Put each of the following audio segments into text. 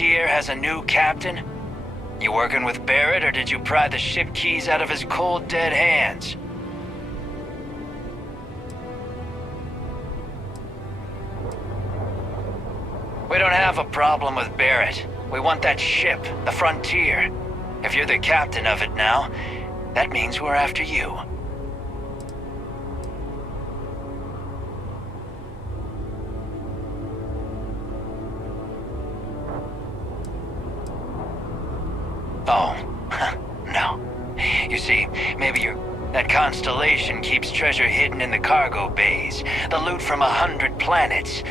Frontier has a new captain? You working with Barrett, or did you pry the ship keys out of his cold, dead hands? We don't have a problem with Barrett. We want that ship, the Frontier. If you're the captain of it now, that means we're after you. Oh, no. You see, maybe that constellation keeps treasure hidden in the cargo bays, the loot from 100 planets,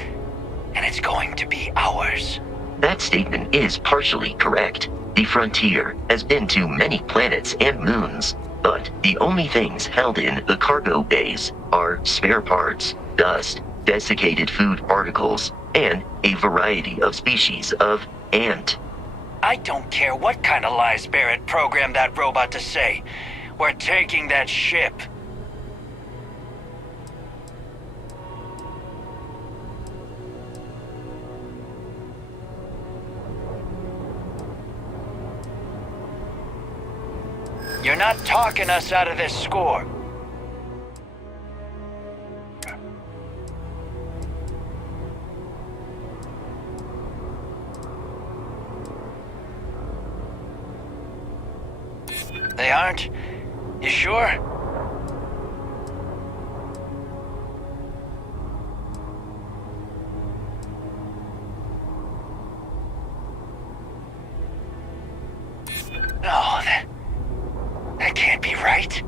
and it's going to be ours. That statement is partially correct. The Frontier has been to many planets and moons, but the only things held in the cargo bays are spare parts, dust, desiccated food particles, and a variety of species of ant. I don't care what kind of lies Barrett programmed that robot to say. We're taking that ship. You're not talking us out of this score. They aren't? You sure? No, that can't be right.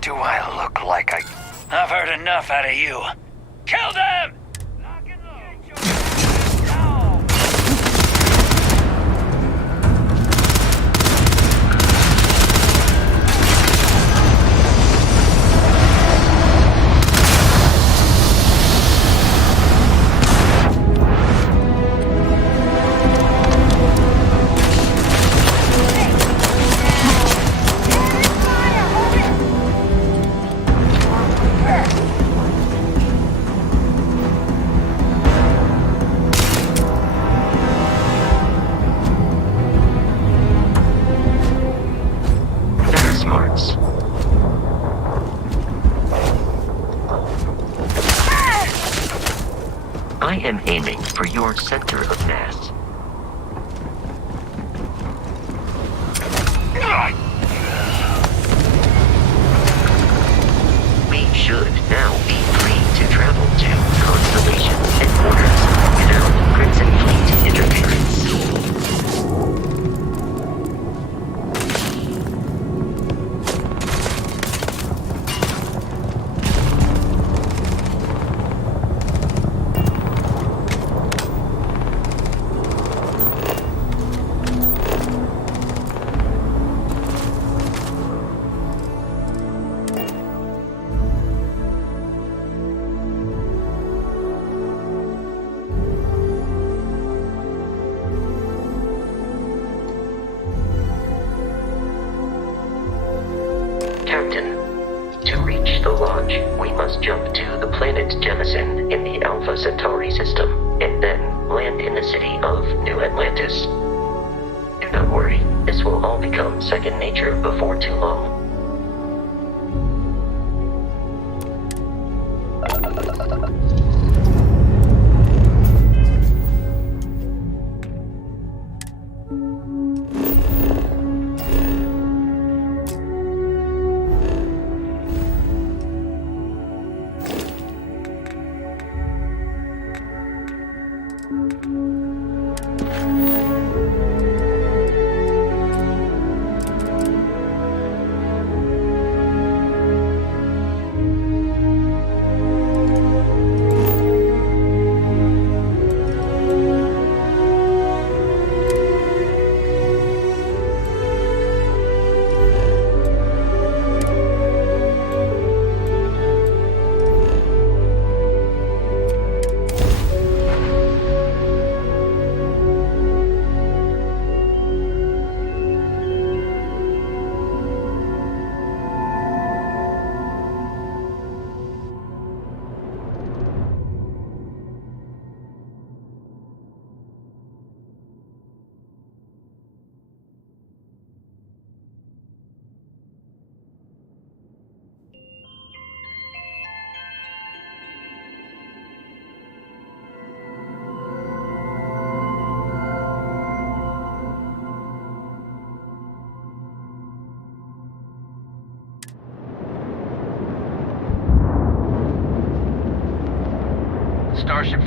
Do I look like I've heard enough out of you. Kill them! Lock and load. No! I am aiming for your center of mass. We should now be free to travel to constellations and borders without Crimson Fleet interference. Jump to the planet Jemison in the Alpha Centauri system, and then land in the city of New Atlantis. Do not worry, this will all become second nature before too long.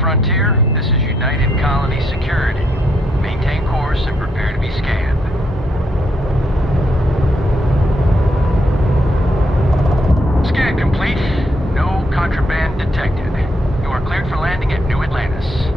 Frontier, this is United Colony Security. Maintain course and prepare to be scanned. Scan complete. No contraband detected. You are cleared for landing at New Atlantis.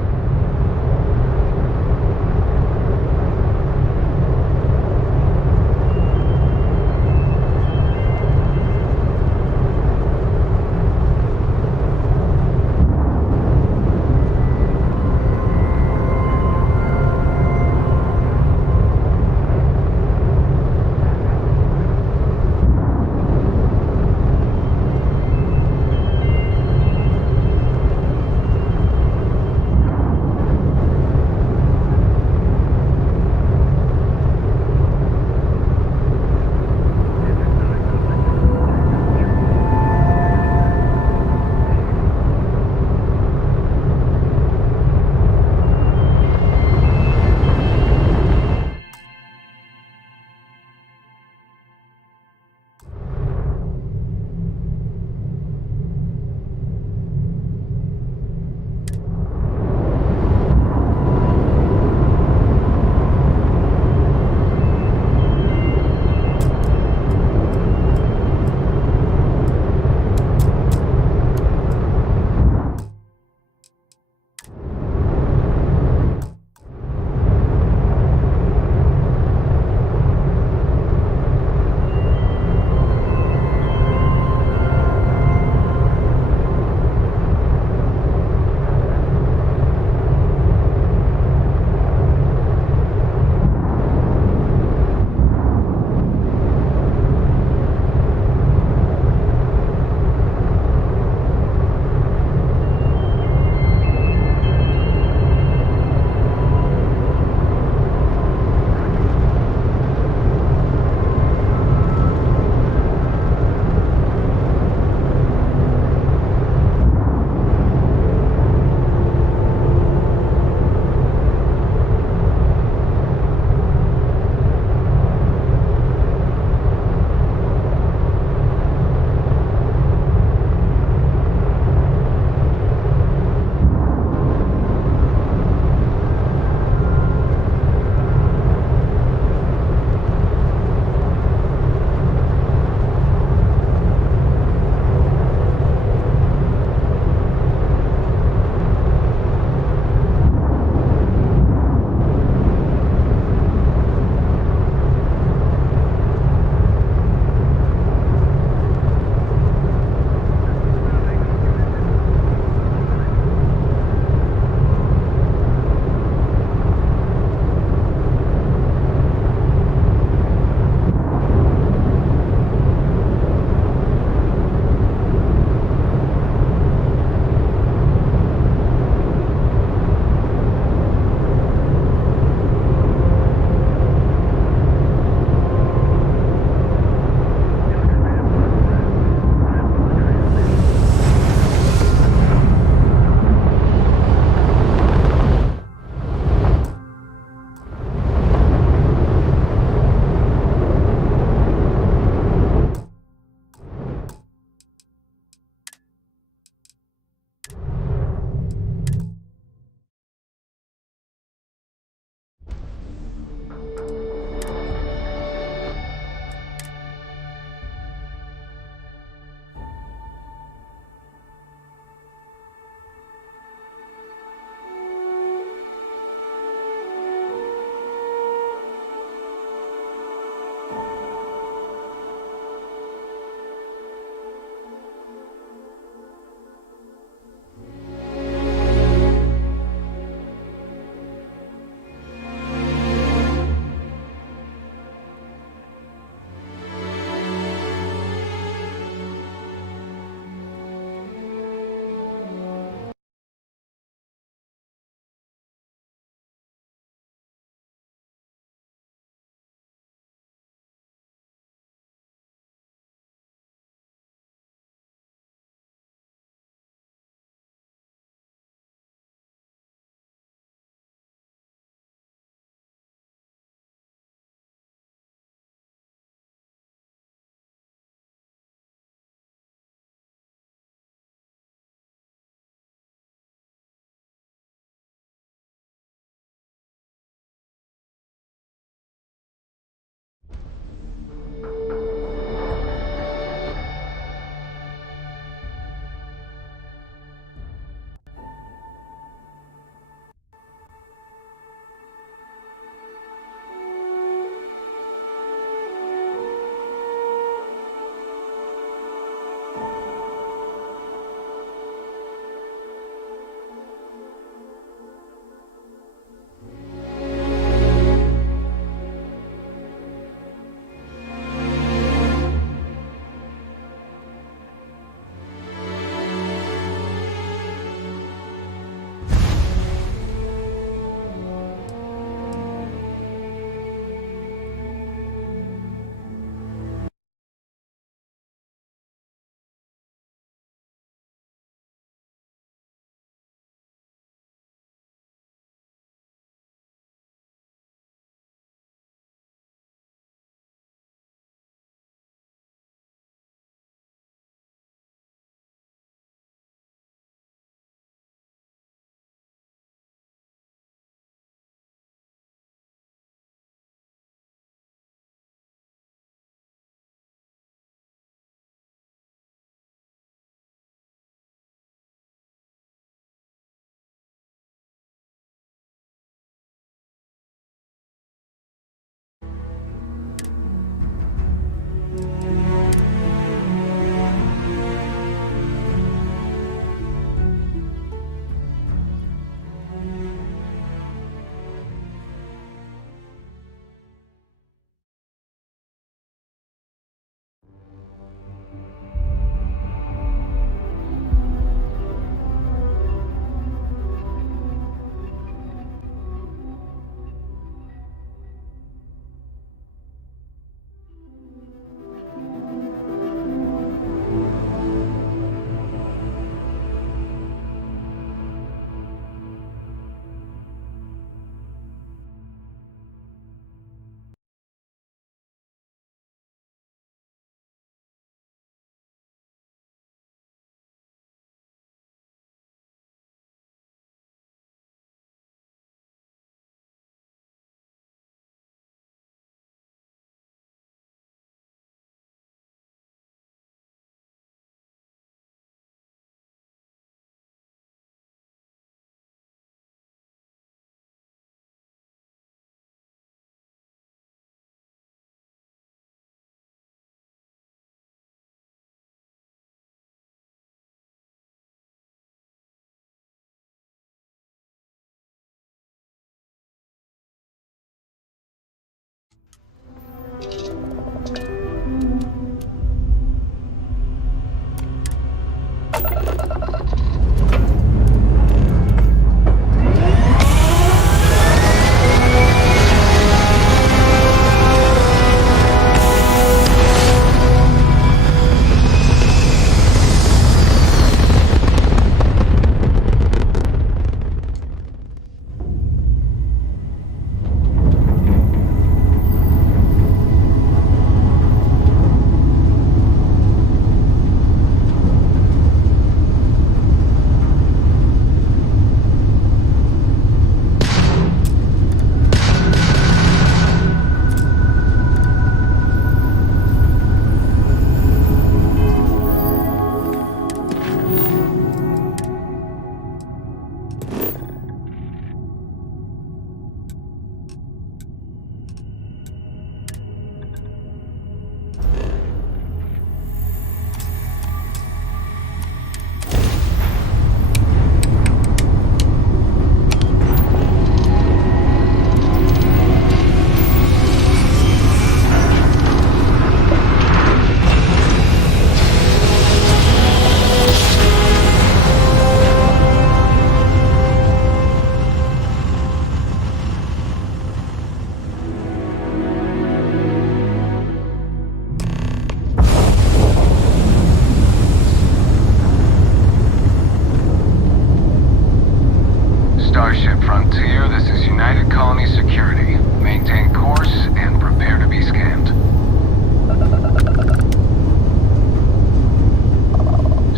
Frontier, this is United Colony Security. Maintain course and prepare to be scanned.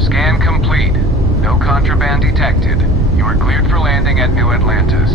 Scan complete. No contraband detected. You are cleared for landing at New Atlantis.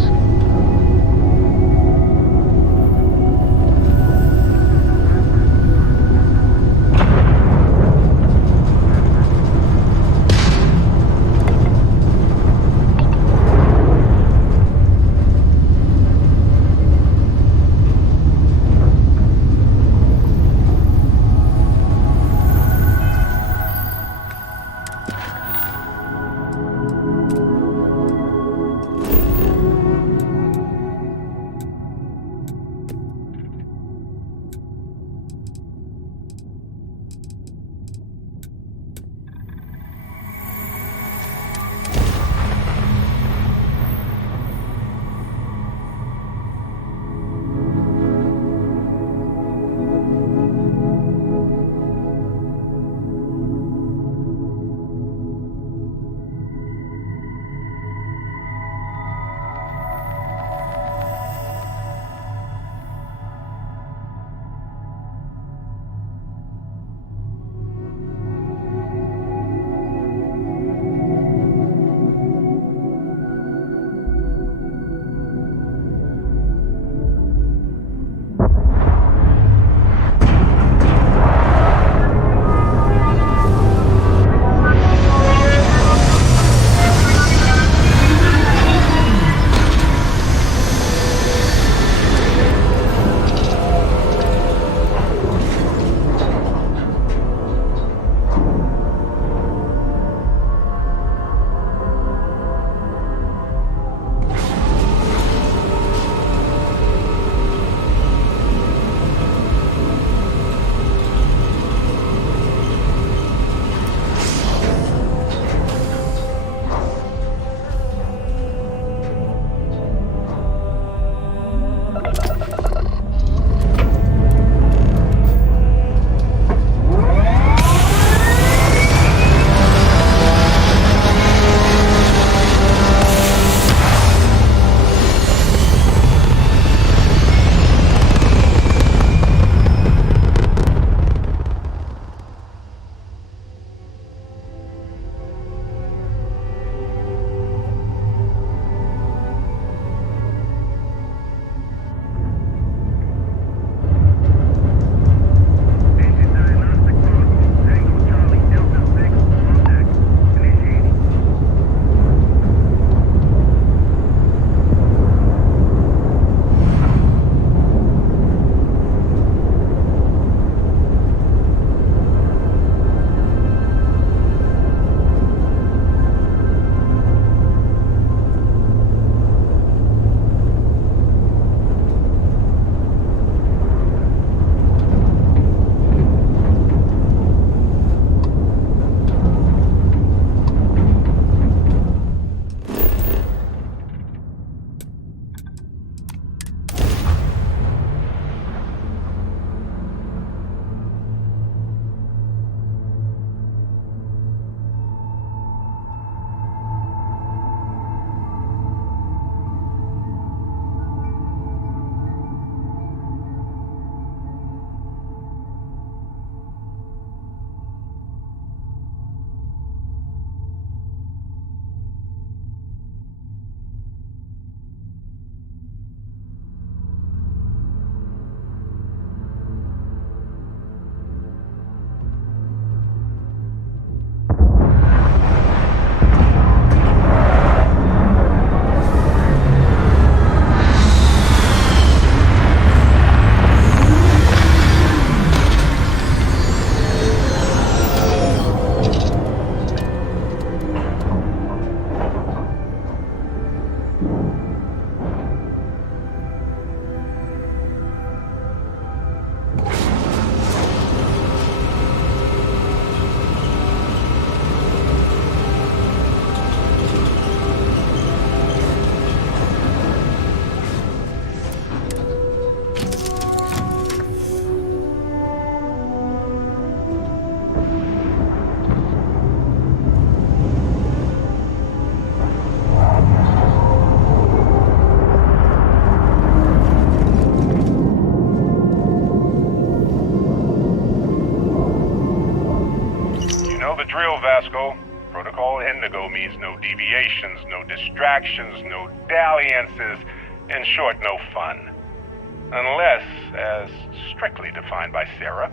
cargo means no deviations, no distractions, no dalliances, in short, no fun. Unless, as strictly defined by Sarah,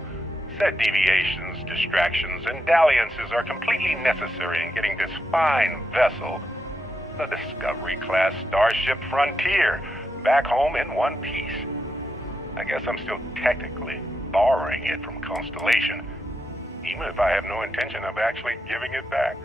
said deviations, distractions, and dalliances are completely necessary in getting this fine vessel, the Discovery-class Starship Frontier, back home in one piece. I guess I'm still technically borrowing it from Constellation, even if I have no intention of actually giving it back.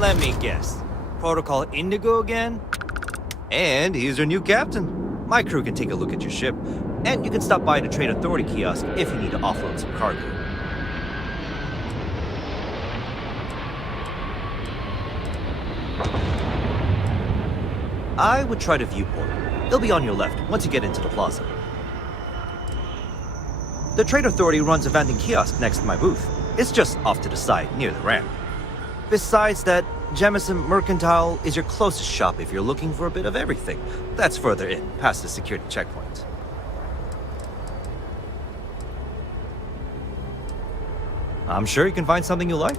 Let me guess. Protocol Indigo again? And he's your new captain. My crew can take a look at your ship, and you can stop by the Trade Authority kiosk if you need to offload some cargo. I would try the viewport. It'll be on your left once you get into the plaza. The Trade Authority runs a vending kiosk next to my booth. It's just off to the side, near the ramp. Besides that, Jemison Mercantile is your closest shop if you're looking for a bit of everything. That's further in, past the security checkpoint. I'm sure you can find something you like.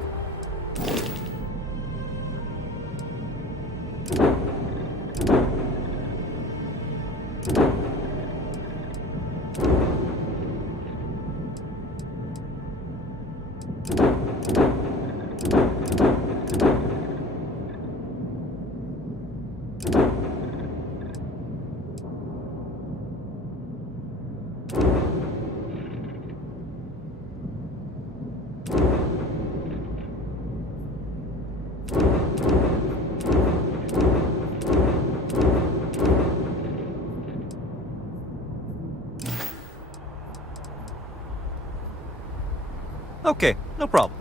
Okay, no problem.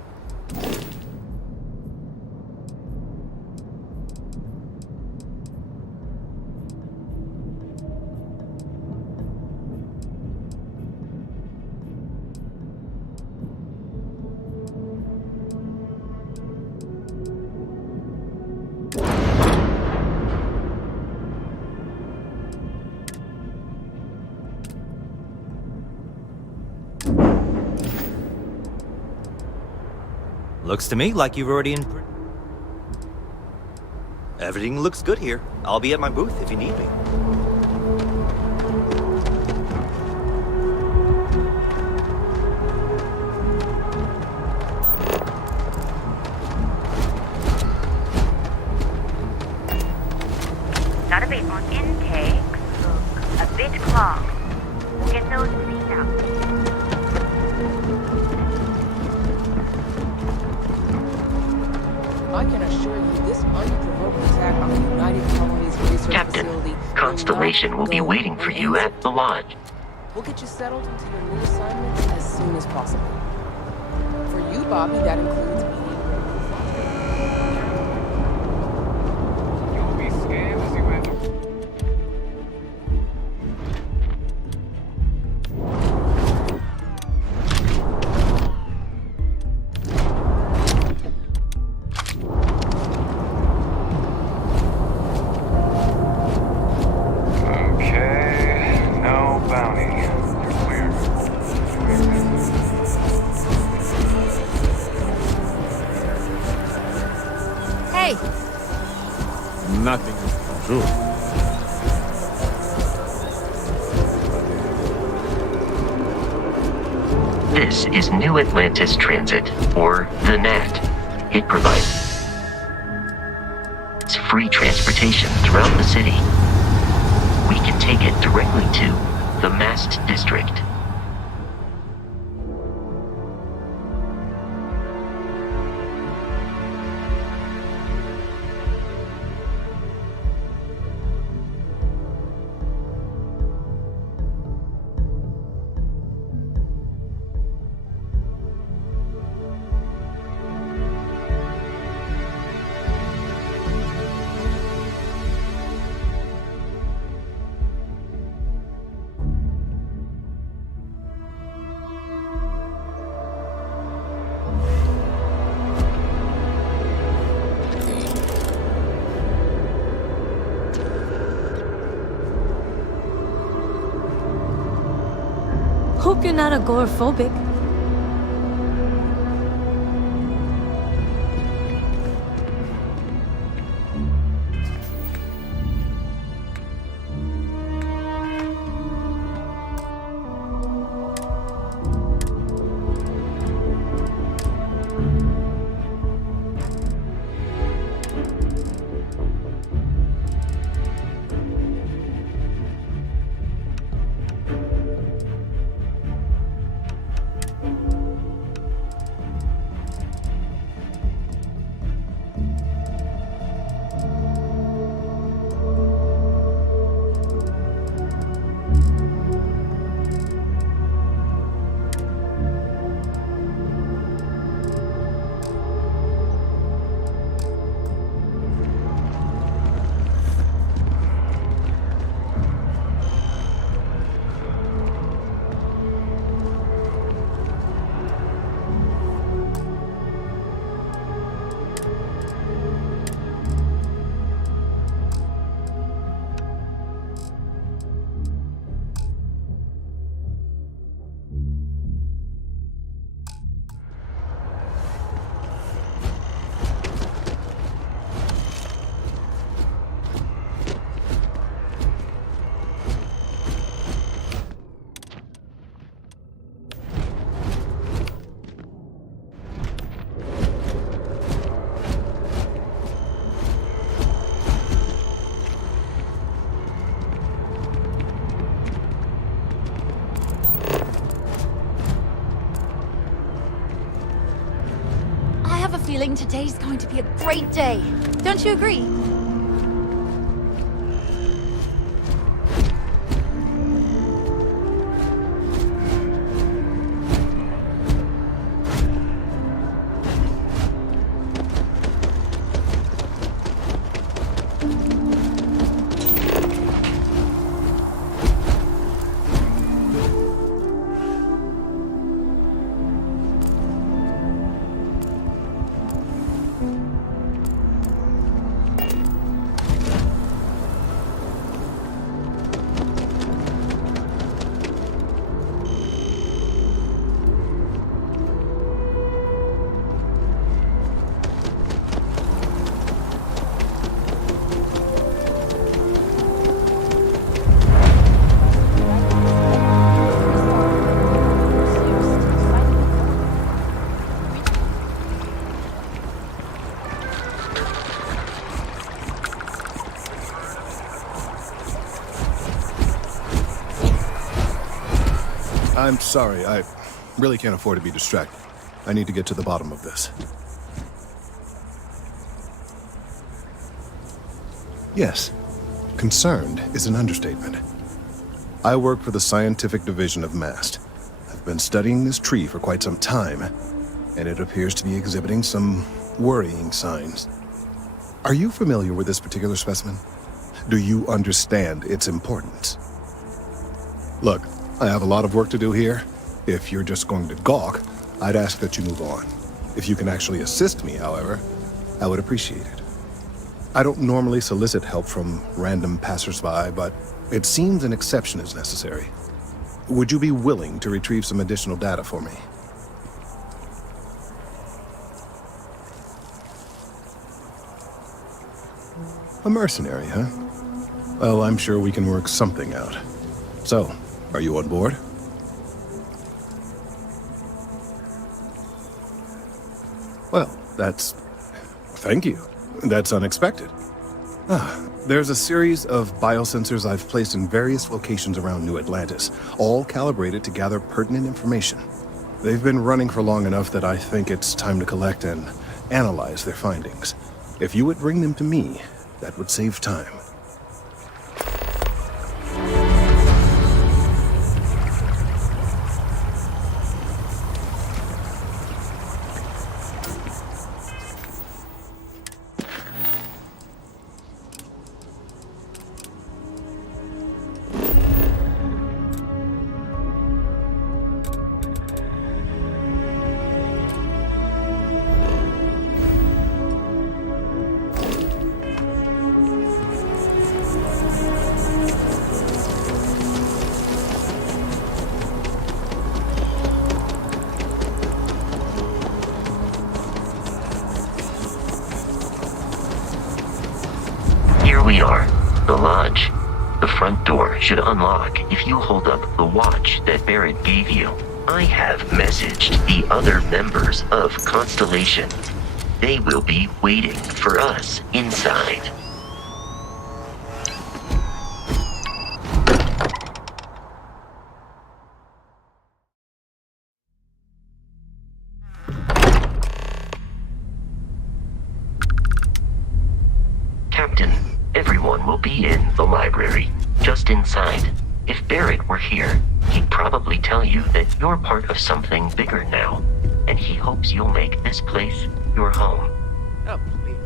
Looks to me like you've already Everything looks good here. I'll be at my booth if you need me. Database on intake look a bit clogged. We'll get those cleaned out. I can assure you this unprovoked attack on the United Colonies research Captain, facility Constellation will be waiting for you at the lodge. We'll get you settled into your new assignment as soon as possible. For you, Bobby, that includes meeting. You'll be scammed as you enter. Nothing is true. This is New Atlantis Transit, or the NAT. It provides free transportation throughout the city. We can take it directly to the Mast District. Hope you're not agoraphobic. Feeling today's going to be a great day. Don't you agree? I'm sorry, I really can't afford to be distracted. I need to get to the bottom of this. Yes, concerned is an understatement. I work for the scientific division of MAST. I've been studying this tree for quite some time, and it appears to be exhibiting some worrying signs. Are you familiar with this particular specimen? Do you understand its importance? Look, I have a lot of work to do here. If you're just going to gawk, I'd ask that you move on. If you can actually assist me, however, I would appreciate it. I don't normally solicit help from random passersby, but it seems an exception is necessary. Would you be willing to retrieve some additional data for me? A mercenary, huh? Well, I'm sure we can work something out. So, are you on board? Thank you. That's unexpected. There's a series of biosensors I've placed in various locations around New Atlantis, all calibrated to gather pertinent information. They've been running for long enough that I think it's time to collect and analyze their findings. If you would bring them to me, that would save time. Here we are, the lodge. The front door should unlock if you hold up the watch that Barrett gave you. I have messaged the other members of Constellation. They will be waiting for us inside. Captain, everyone will be in the library, just inside. If Barrett were here, he'd probably tell you that you're part of something bigger now, and he hopes you'll make this place your home. Oh, please.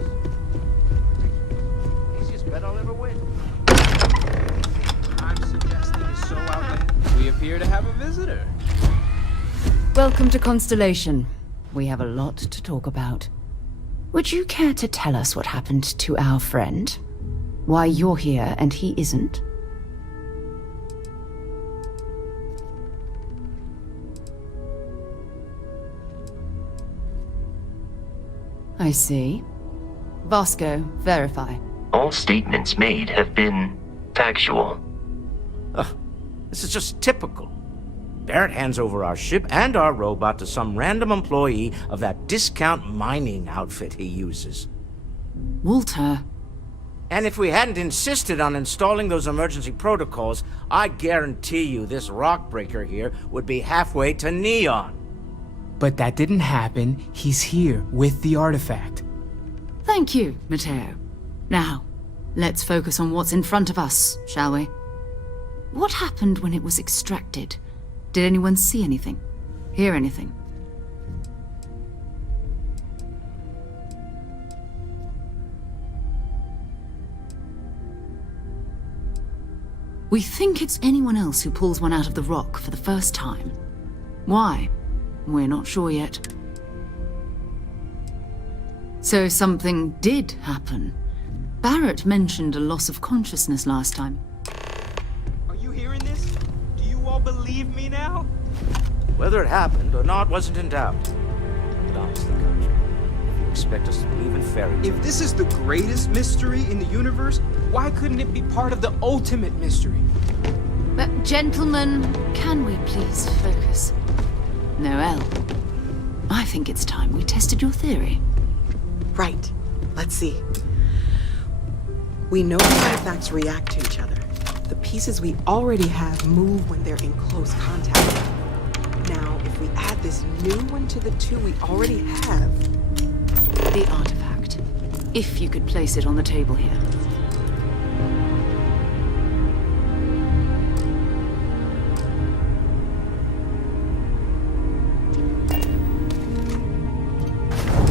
Easiest bet I'll ever win. I'm suggesting is so outlandish. We appear to have a visitor. Welcome to Constellation. We have a lot to talk about. Would you care to tell us what happened to our friend? Why you're here and he isn't? I see. Vasco, verify. All statements made have been factual. This is just typical. Barrett hands over our ship and our robot to some random employee of that discount mining outfit he uses. Walter. And if we hadn't insisted on installing those emergency protocols, I guarantee you this rock breaker here would be halfway to Neon. But that didn't happen. He's here with the artifact. Thank you, Matteo. Now, let's focus on what's in front of us, shall we? What happened when it was extracted? Did anyone see anything? Hear anything? We think it's anyone else who pulls one out of the rock for the first time. Why? We're not sure yet. So something did happen. Barrett mentioned a loss of consciousness last time. Are you hearing this? Do you all believe me now? Whether it happened or not wasn't in doubt. But honestly, Country, if you expect us to believe in fairy tales... If this is the greatest mystery in the universe, why couldn't it be part of the ultimate mystery? But gentlemen, can we please focus? Noelle, I think it's time we tested your theory. Right. Let's see. We know the artifacts react to each other. The pieces we already have move when they're in close contact. Now, if we add this new one to the two we already have... The artifact. If you could place it on the table here.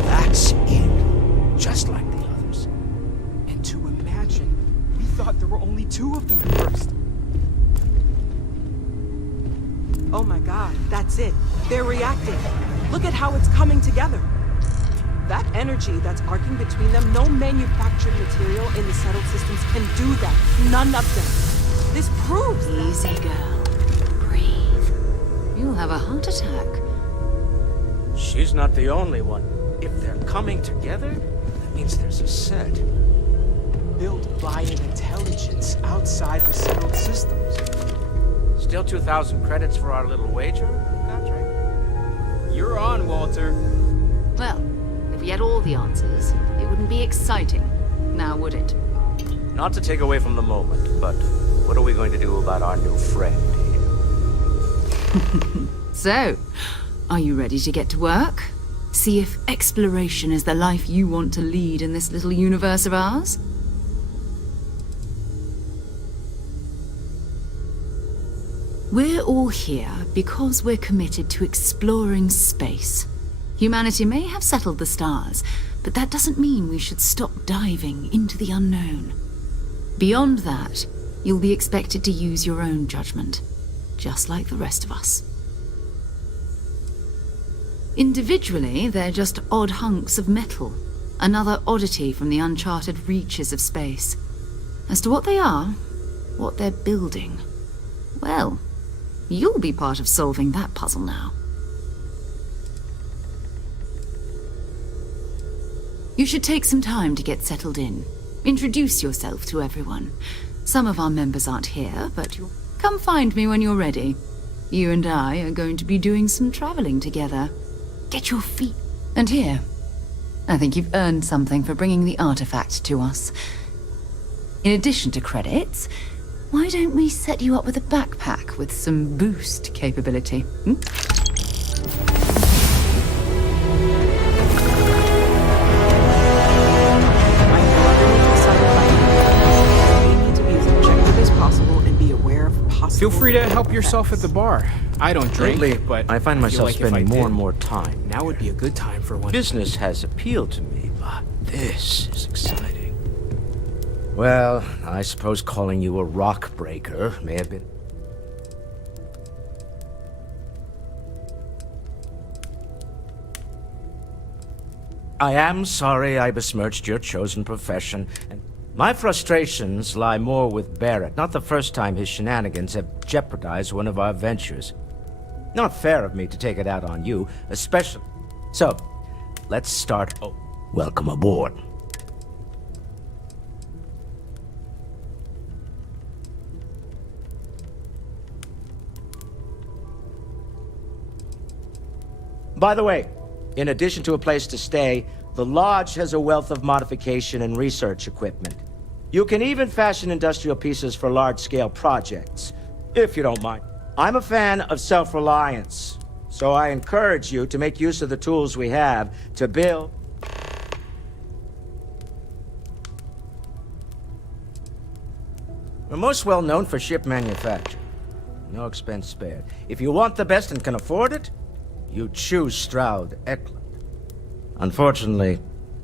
That's it. Just like the others. And to imagine, we thought there were only two of them at first. Oh my god, that's it. They're reacting. Look at how it's coming together. That energy that's arcing between them, no manufactured material in the settled systems can do that. None of them. This proves that. Easy, girl. Breathe. You'll have a heart attack. She's not the only one. If they're coming together, that means there's a set. Built by an intelligence outside the settled systems. Still 2,000 credits for our little wager, Country? You're on, Walter. Well, if we had all the answers, it wouldn't be exciting, now would it? Not to take away from the moment, but what are we going to do about our new friend here? So, are you ready to get to work? See if exploration is the life you want to lead in this little universe of ours? We're all here because we're committed to exploring space. Humanity may have settled the stars, but that doesn't mean we should stop diving into the unknown. Beyond that, you'll be expected to use your own judgment, just like the rest of us. Individually, they're just odd hunks of metal, another oddity from the uncharted reaches of space. As to what they are, what they're building, well, you'll be part of solving that puzzle now. You should take some time to get settled in. Introduce yourself to everyone. Some of our members aren't here, but you'll come find me when you're ready. You and I are going to be doing some traveling together. Get your feet... And here, I think you've earned something for bringing the artifact to us. In addition to credits, why don't we set you up with a backpack with some boost capability? Feel free to help yourself at the bar. I don't drink, Lately, but I find myself like spending if I more did, and more time. Now would be a good time for one. Business has appealed to me, but this is exciting. Well, I suppose calling you a rock breaker may have been... I am sorry I besmirched your chosen profession, and my frustrations lie more with Barrett. Not the first time his shenanigans have jeopardized one of our ventures. Not fair of me to take it out on you, especially... So, let's start... Oh, welcome aboard. By the way, in addition to a place to stay, the Lodge has a wealth of modification and research equipment. You can even fashion industrial pieces for large-scale projects, if you don't mind. I'm a fan of self-reliance, so I encourage you to make use of the tools we have to build... We're most well known for ship manufacture. No expense spared. If you want the best and can afford it, you choose Stroud Eklund. Unfortunately,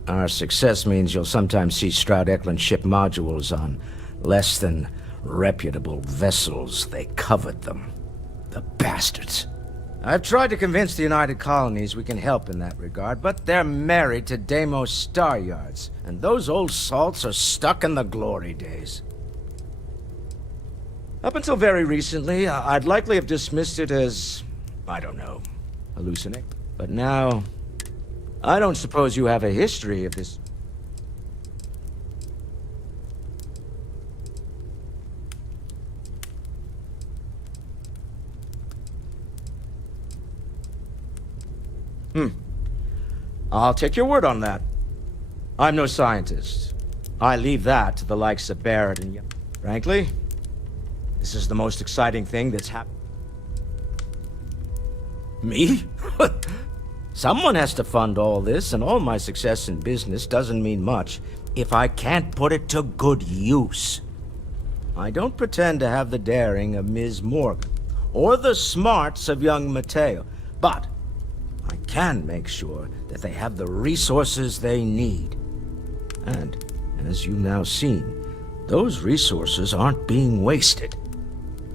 our success means you'll sometimes see Stroud Eklund ship modules on less than reputable vessels. They covet them. The bastards. I've tried to convince the United Colonies we can help in that regard, but they're married to Deimos Star Yards, and those old salts are stuck in the glory days. Up until very recently, I'd likely have dismissed it as, I don't know, hallucinate. But now, I don't suppose you have a history of this. I'll take your word on that. I'm no scientist. I leave that to the likes of Barrett and Young. Frankly, this is the most exciting thing that's happened. Me? Someone has to fund all this, and all my success in business doesn't mean much if I can't put it to good use. I don't pretend to have the daring of Ms. Morgan, or the smarts of young Mateo, but I can make sure that they have the resources they need. And, as you've now seen, those resources aren't being wasted.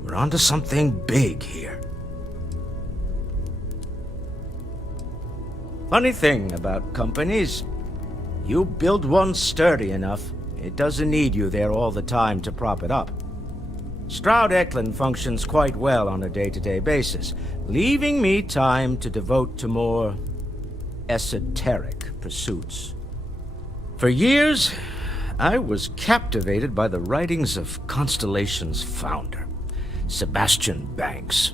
We're onto something big here. Funny thing about companies, you build one sturdy enough, it doesn't need you there all the time to prop it up. Stroud Eklund functions quite well on a day-to-day basis, leaving me time to devote to more esoteric pursuits. For years, I was captivated by the writings of Constellation's founder, Sebastian Banks.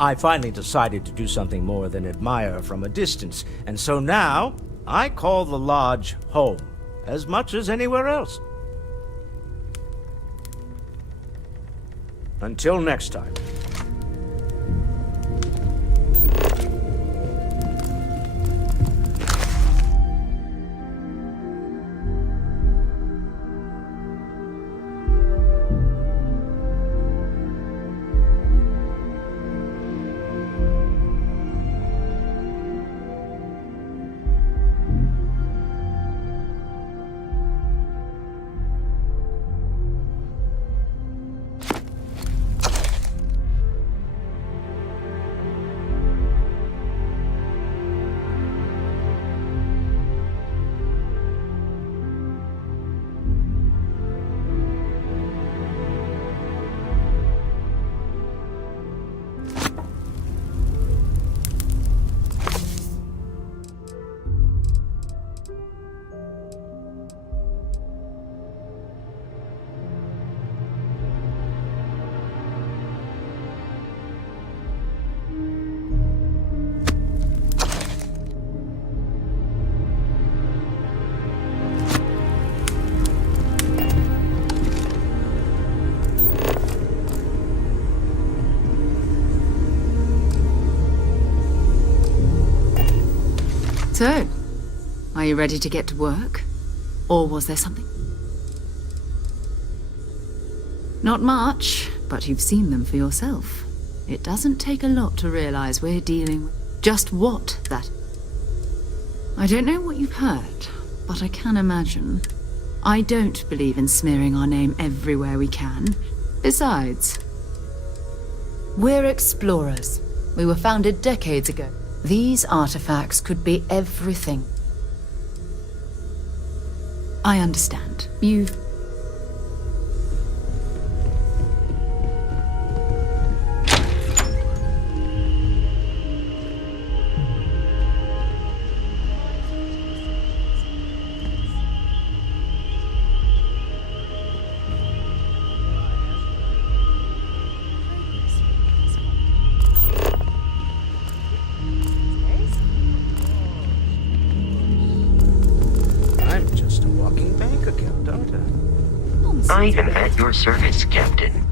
I finally decided to do something more than admire from a distance, and so now, I call the Lodge home as much as anywhere else. Until next time. So, are you ready to get to work? Or was there something? Not much, but you've seen them for yourself. It doesn't take a lot to realize we're dealing with just what that. I don't know what you've heard, but I can imagine. I don't believe in smearing our name everywhere we can. Besides, we're explorers. We were founded decades ago. These artifacts could be everything. I understand. You've... I'm just a walking bank account, aren't I? I am at your service, Captain.